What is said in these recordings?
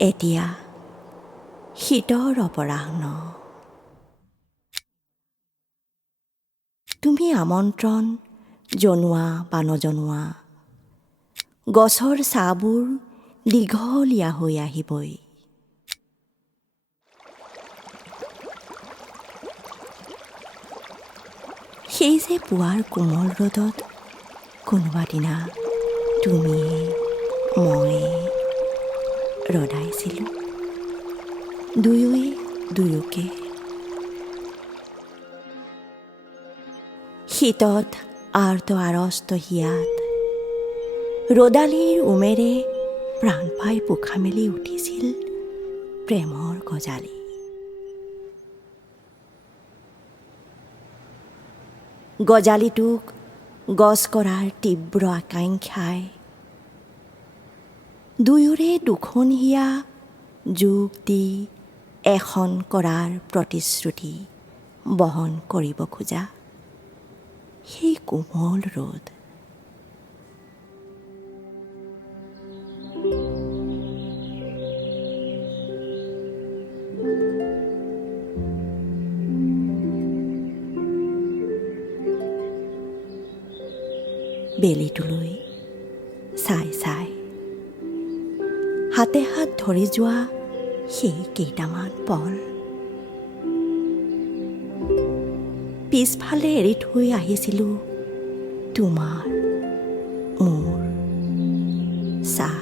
এতিয়া শীতৰ অপৰাহ্ন। তুমি আমন্ত্ৰণ জনোৱা বা নজনোৱা, গছৰ ছাঁবোৰ দীঘলীয়া হৈ আহিবই। সেই যে পুৱাৰ কোমল ৰ'দত কোনোবা দিনা তুমিয়ে ময়ে ৰদাইছিলোঁ, দুয়োৱে দুয়োকে। শীতত আৰ্ত আড়ষ্ট হিয়াত ৰদালিৰ উমেৰে প্ৰাণ পাই পোখা মেলি উঠিছিল প্ৰেমৰ গজালি। গজালিটোক গছ কৰাৰ তীব্ৰ আকাংক্ষাই দুয়োৰে দুখন হিয়া যোগ দি এখন কৰাৰ প্ৰতিশ্ৰুতি বহন কৰিব খোজা সেই কোমল ৰ'দ। বেলিটোলৈ চাই চাই হাতে হাত ধৰি যোৱা সেই কেইটামান পল, পিছফালে এৰি থৈ আহিছিলোঁ তোমাৰ মোৰ চাহ।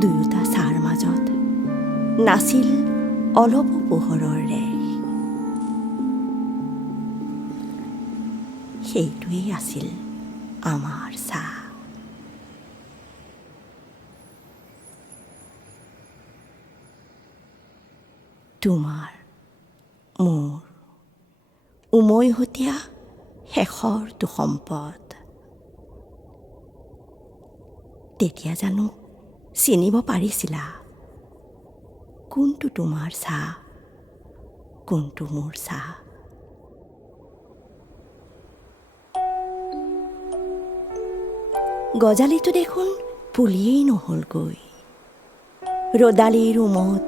দুয়োটা চাহৰ মাজত নাছিল অলপো পোহৰৰ ৰেখ। সেইটোৱেই আছিল আমাৰ চাহ। তোমাৰ মোৰ উমৈহতীয়া শেষৰটো সম্পদ। তেতিয়া জানো চিনিব পাৰিছিলা কোনটো তোমাৰ চাহ, কোনটো মোৰ চাহ? গজালিটো দেখোন পুলিয়েই নহ'লগৈ। ৰদালিৰ উমত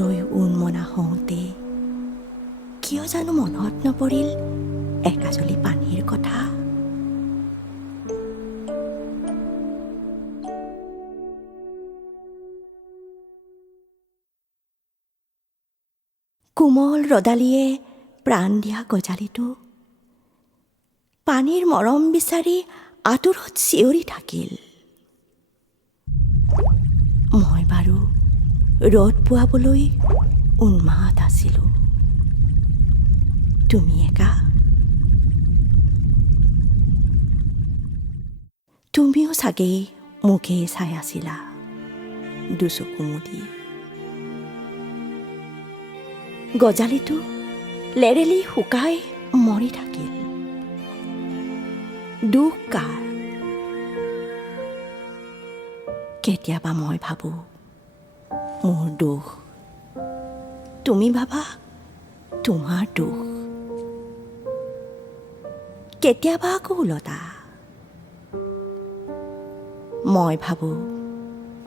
লৈ উন্মনা হওঁতে কিয় জানো মনত নপৰিল একাজলি পানীৰ কথা। কোমল ৰদালিয়ে প্ৰাণ দিয়া গজালিটো পানীৰ মৰম বিচাৰি আঁতৰত চিঞৰি থাকিল। মই বাৰু ৰ'দ পোৱাবলৈ উন্মাদ আছিলোঁ, তুমি একা। তুমিও চাগেই মোকেই চাই আছিলা দুচকু মুদি। গজালিটো লেৰেলি শুকাই মৰি থাকিল। দুখ কাৰ? কেতিয়াবা মই ভাবোঁ মোৰ দুখ, তুমি ভাবা তোমাৰ দুখ। কেতিয়াবা আকৌ ওলটা, মই ভাবোঁ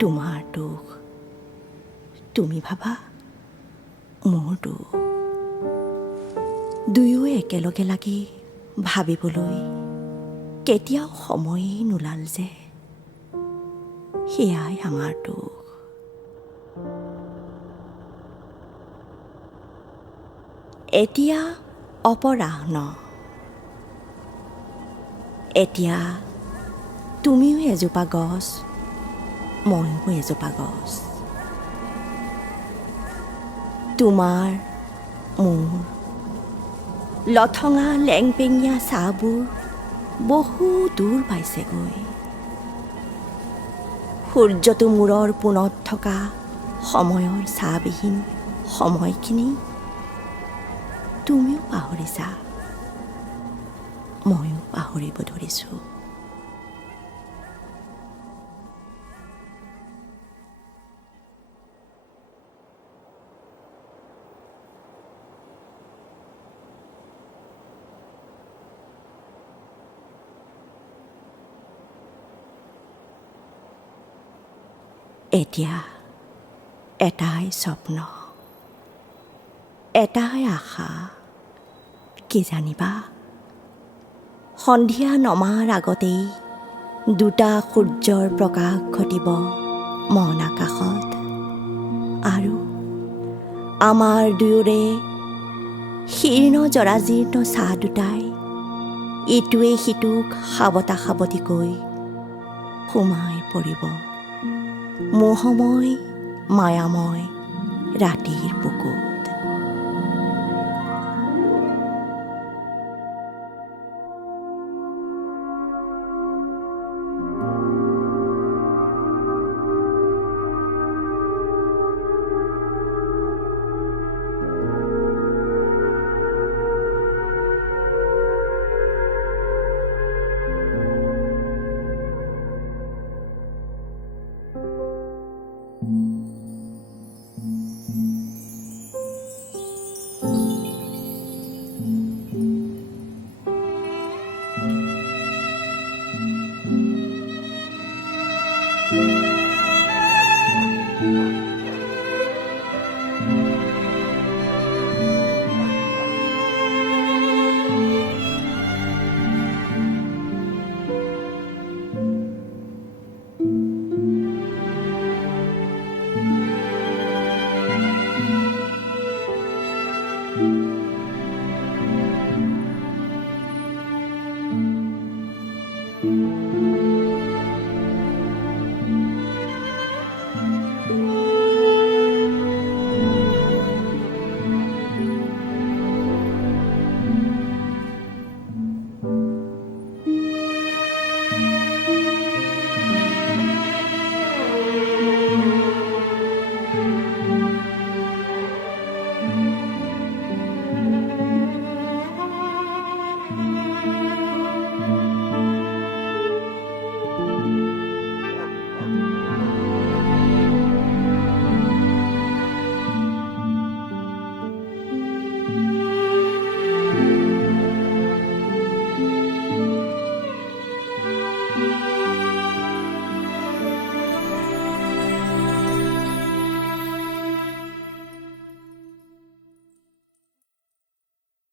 তোমাৰ দুখ, তুমি ভাবা মোৰ দুখ। দুয়োৱে একেলগে লাগি ভাবিবলৈ কেতিয়াও সময়েই নোলাল যে, সেয়াই আমাৰ দুখ। এতিয়া অপৰাহ্ন। এতিয়া তুমিও এজোপা গছ, ময়ো এজোপা গছ। তোমাৰ মোৰ লঠঙা লেংপেঙীয়া ছাঁবোৰ বহু দূৰ পাইছেগৈ। সূৰ্যটো মূৰৰ পোনত থকা সময়ৰ ছাঁবিহীন সময়খিনি তুমিও পাহৰিছা, ময়ো পাহৰিব ধৰিছোঁ। এতিয়া এটাই স্বপ্ন, এটাই আশা, কি জানিবা? সন্ধিয়া নমাৰ আগতেই দুটা সূৰ্যৰ প্ৰকাশ ঘটিব মন আকাশত, আৰু আমাৰ দুয়োৰে শীৰ্ণ জৰাজীৰ্ণ ছাঁ দুটাই ইটোৱে সিটোক সাৱতা সাৱটিকৈ সোমাই পৰিব মোহময় মায়াময় ৰাতিৰ বুকুত।